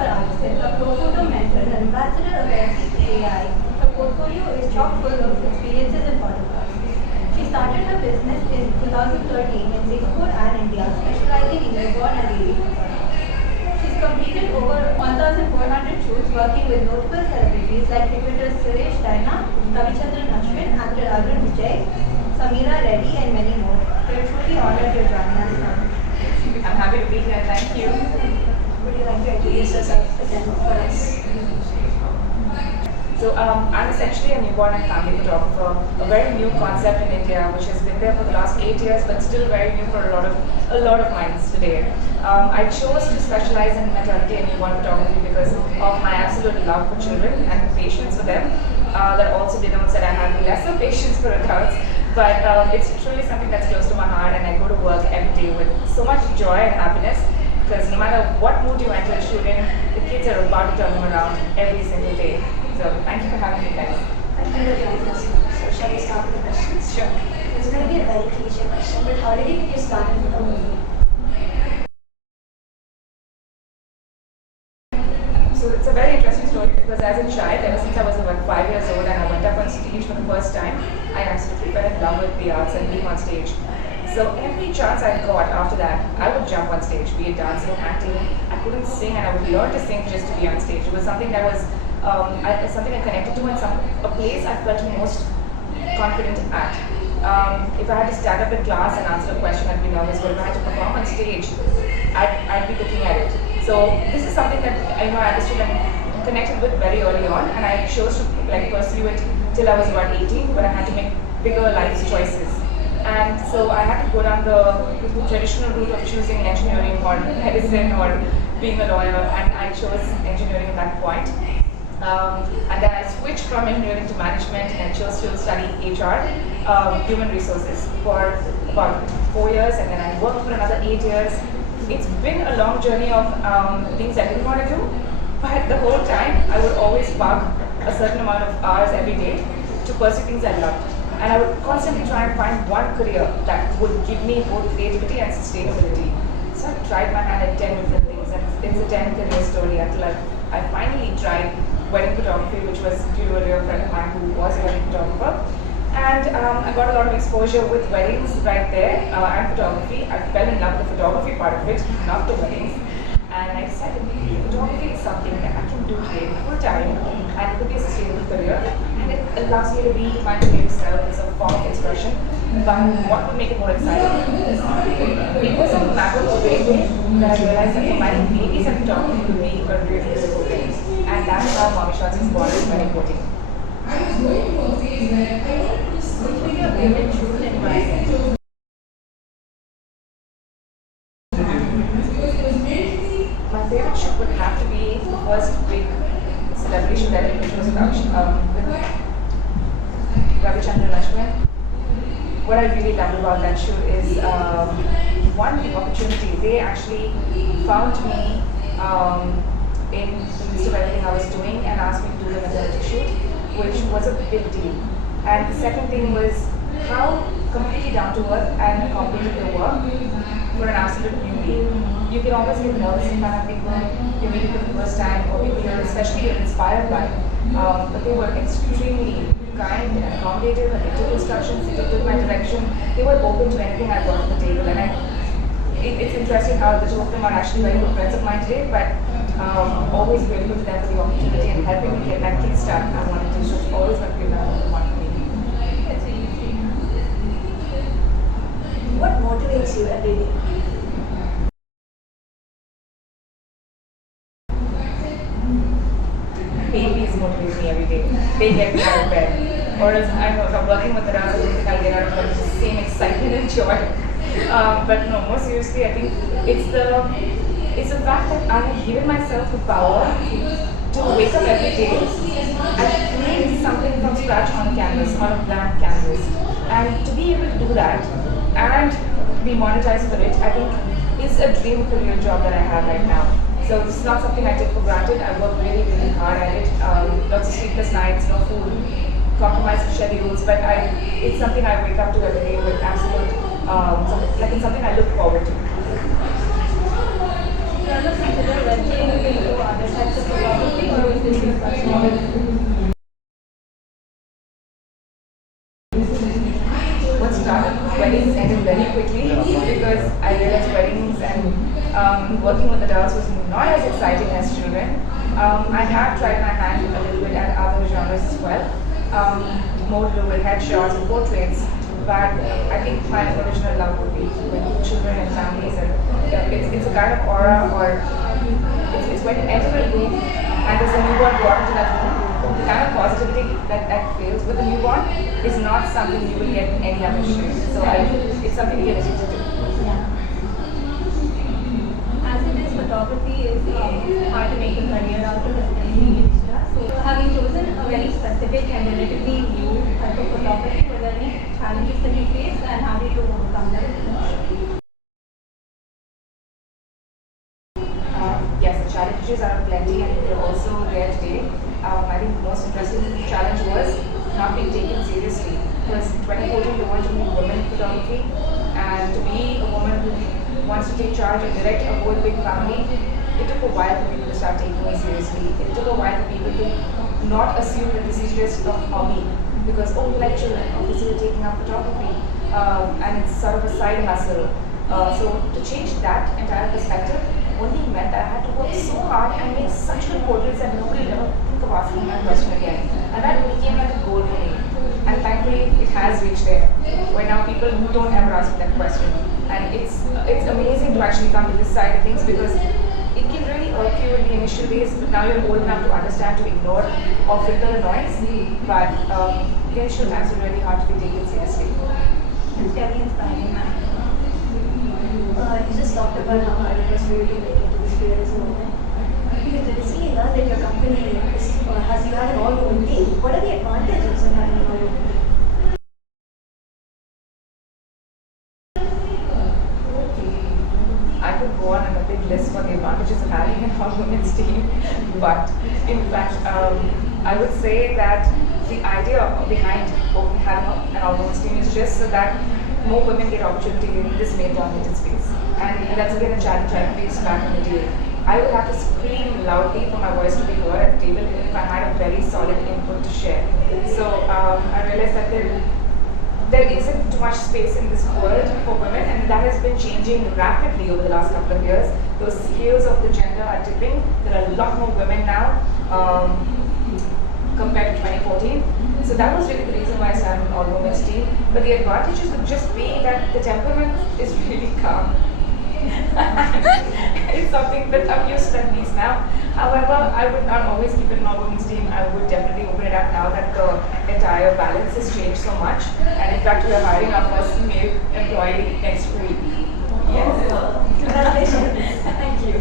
for Aadhya, a pro-photo mentor and ambassador of LinkTree. Her portfolio is chock full of experiences in photographs. She started her business in 2013 in Singapore and India, specializing in newborn and baby photography. She's completed over 1,400 shoots working with notable celebrities like cricketers Suresh Raina, Ravichandran Ashwin, actor Arjun Vijay, Samira Reddy, and many more. We're truly honored you're joining us now. I'm happy to be here, thank you. Would you like to introduce yourself again for us? So I'm essentially a newborn and family photographer, a very new concept in India which has been there for the last 8 years but still very new for a lot of minds today. I chose to specialize in maternity and newborn photography because of my absolute love for children and patience for them. That also denotes that I have lesser patience for adults, but it's truly something that's close to my heart, and I go to work every day with so much joy and happiness because no matter what mood you enter a shoot in, the kids are about to turn them around every single day. So thank you for having me, guys. Thank you for joining us. So shall we start with the questions? Sure. It's going to be a very cliche question, but how did you get started with the movie? So it's a very interesting story because as a child, ever since I was about 5 years old and I went up on stage for the first time, I absolutely fell in love with the arts and being on stage. So every chance I got after that, I would jump on stage, be it dancing, acting. I couldn't sing and I would learn to sing just to be on stage. It was something that was something I connected to and a place I felt most confident at. If I had to stand up in class and answer a question, I'd be nervous, but if I had to perform on stage, I'd be looking at it. So this is something that I understood and connected with very early on, and I chose to pursue it till I was about 18, but I had to make bigger life choices. And so I had to go down the traditional route of choosing engineering or medicine or being a lawyer, and I chose engineering at that point. And then I switched from engineering to management and chose to study HR, human resources, for about 4 years, and then I worked for another 8 years. It's been a long journey of things I didn't want to do, but the whole time I would always park a certain amount of hours every day to pursue things I loved. And I would constantly try and find one career that would give me both creativity and sustainability. So I tried my hand at 10 different things, and it's a 10 career story until I finally tried wedding photography, which was due to a dear friend of mine who was a wedding photographer. And I got a lot of exposure with weddings right there and photography. I fell in love with the photography part of it, not the weddings. And I decided photography is something that I can do today full time and it could be a sustainable career. And it allows me to be my creative self. It's a form of expression. But what would make it more exciting? It was a matter of waiting that I realized that combining babies and photography could be a really beautiful thing. And that's how Mommy Shots is born in 2014. Which was your favorite shoot and why? My favorite shoot would have to be the first big celebrity shoot that I did, which was with Ravichandran Ashwin. What I really loved about that shoot is one, the opportunity. They actually found me in the midst of everything I was doing and asked me to do the maternity shoot, which was a big deal. And the second thing was how completely down to earth and accomplished they were for an absolute newbie. You can always get nervous in front of people you meet for the first time, or people you're especially inspired by. But they were extremely kind and accommodative, and they took instructions, they took my direction. They were open to anything I brought to the table. And it's interesting how the two of them are actually very good friends of mine today, but always grateful to them for the opportunity and helping me get that kickstart I wanted to. So it's always going to be a one for me. What motivates you every day? Babies motivate me every day. They get me out of bed. Or else if I'm working with the dance, I don't think I'll get out of bed with the same excitement and joy. But no, more seriously, I think it's the fact that I have given myself the power to wake up every day and create something from scratch on a canvas, on a blank canvas. And to be able to do that and be monetized for it, I think is a dream career job that I have right now. So this is not something I take for granted. I work really, really hard at it. Lots of sleepless nights, no food, compromised schedules, but it's something I wake up to every day with absolute, it's something I look forward to. You ever consider venturing into other Working with adults was not as exciting as children. I have tried my hand a little bit at other genres as well, more to do with headshots and portraits. But I think my original love would be with children and families, and it's a kind of aura, or it's when you enter a room and there's a newborn brought into that room. The kind of positivity that feels with the newborn is not something you will get in any other shape. So it's something to get addicted to. As it is, photography is hard to make a career out of, especially in India. So, having chosen a very specific and relatively new type of photography, were there any challenges that you faced, and how did you overcome them? Yes, the challenges are plenty, and they're also there today. I think the most interesting challenge was not being taken seriously. Because 2014 we wanted to be women in photography, and to be a woman who wants to take charge and direct a whole big family, it took a while for people to start taking me seriously. It took a while for people to not assume that this is just a hobby, because oh, you like children, obviously you're taking up photography, and it's sort of a side hustle. So to change that entire perspective only meant that I had to work so hard and make such good portraits that nobody would ever think of asking that question again. And that became like a goal for me. And thankfully, it has reached there, where now people don't ever ask that question. And it's amazing to actually come to this side of things, because it can really irk you in the initial days, but now you're old enough to understand to ignore or filter the noise. But the initial times are really hard to be taken seriously. It's very inspiring, man. You just talked about how hard it was for you to make into this field as a woman. Because I recently learned that your company has you have an all-woman team. What are the advantages of having an all-woman team? I could go on a big list for the advantages of having an all-women's team, but in fact, I would say that the idea behind having an all-women's team is just so that more women get opportunity in this male-dominated space. And that's again a challenge I faced back in the day. I would have to scream loudly for my voice to be heard at the table if I had a very solid input to share. So I realized that there isn't too much space in this world for women, and that has been changing rapidly over the last couple of years. Those scales of the gender are tipping. There are a lot more women now compared to 2014. So that was really the reason why I started an all-women's team. But the advantages would just be that the temperament is really calm. It's something that I'm used to at least now. However, I would not always keep it an all-women's team. I would definitely open it up now that the entire balance has changed so much. And in fact, we are hiring our first male employee next week. Yes. Congratulations. Thank you.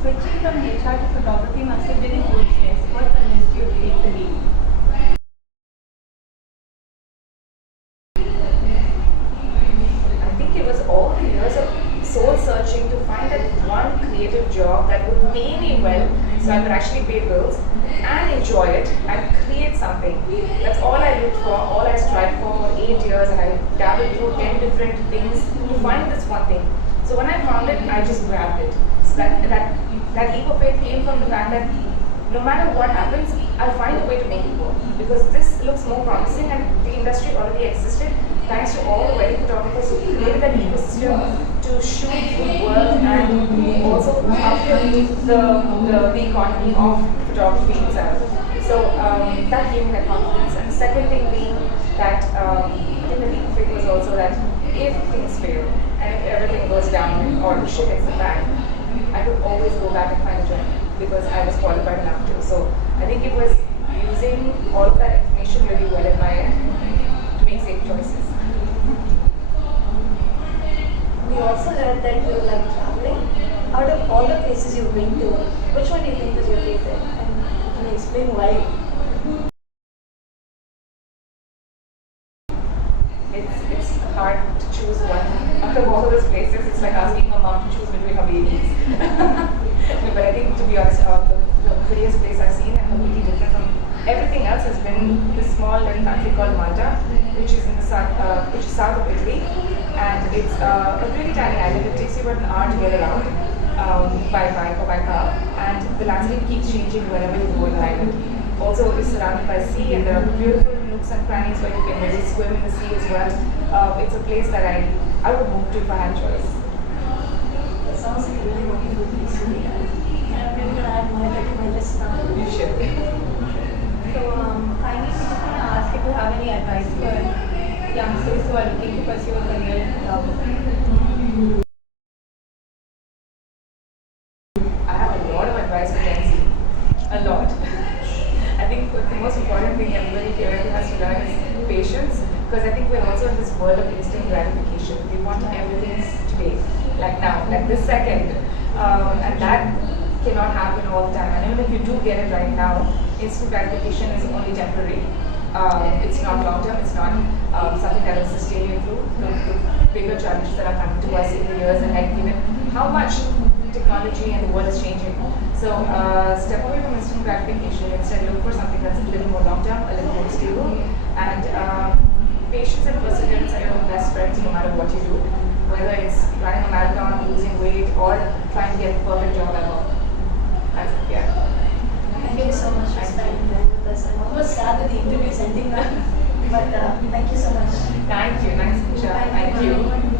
Switching from HR to photography must have been a huge stress. What convinced you to take the leap? I think it was all the years of soul searching to find that one creative job that would pay me well, so I could actually pay bills and enjoy it and create something. That's all I looked for, all I strived for 8 years, and I dabbled through 10 different things to find this one thing. So when I found it, I just grabbed it. So that leap of faith came from the fact that no matter what happens, I'll find a way to make it work, because this looks more promising and the industry already existed thanks to all the wedding photographers who created that ecosystem to shoot good work and also uplift the economy of photography itself. So that gave me that confidence. And the second thing being that I think the leap of faith was also that if things fail and if everything goes down or shit hits the fan, I could always go back and find a job, because I was qualified enough to. So I think it was using all of that information really well at my end to make safe choices. We also heard that you like traveling. Out of all the places you've been to, which one do you think is your favorite? And can you explain why? It's hard to choose one. Out of all those places, it's like asking a mom to choose between her babies. No, but I think, to be honest, the prettiest place I've seen and completely different from everything else has been this small little country called Malta, which is in the south of Italy, and it's a really tiny island. It takes you about an hour to get around by bike or by car, and the landscape keeps changing whenever you go on the island. Also, it's surrounded by sea, and there are beautiful nooks and crannies where you can really swim in the sea as well. It's a place that I would move to if I had a choice. sounds like a really wonderful place to be at. And I'm really gonna add my to my list now. You should. So, finally, we just want to ask if you have any advice for youngsters who are looking to pursue a career in photography. I have a lot of advice for Gen Z. A lot. I think the most important thing everybody here has to learn is patience, because I think we're also in this world of instant gratification. We want everything today, like now, like this second. And that cannot happen all the time. And even if you do get it right now, instant gratification is only temporary. It's not long term, it's not something that will sustain you through the bigger challenges that are coming to us in the years ahead, given how much technology and the world is changing. So step away from instant gratification, instead look for something that's a little more long term, a little more stable, and patience and perseverance are your best friends no matter what you do, whether it's running a marathon, losing weight, or trying to get the perfect job at all. That's it, yeah. Thank you so much for spending time with us. I'm almost sad that the interview is ending now. But thank you so much. Thank you, nice, Subhiksha. Thank you.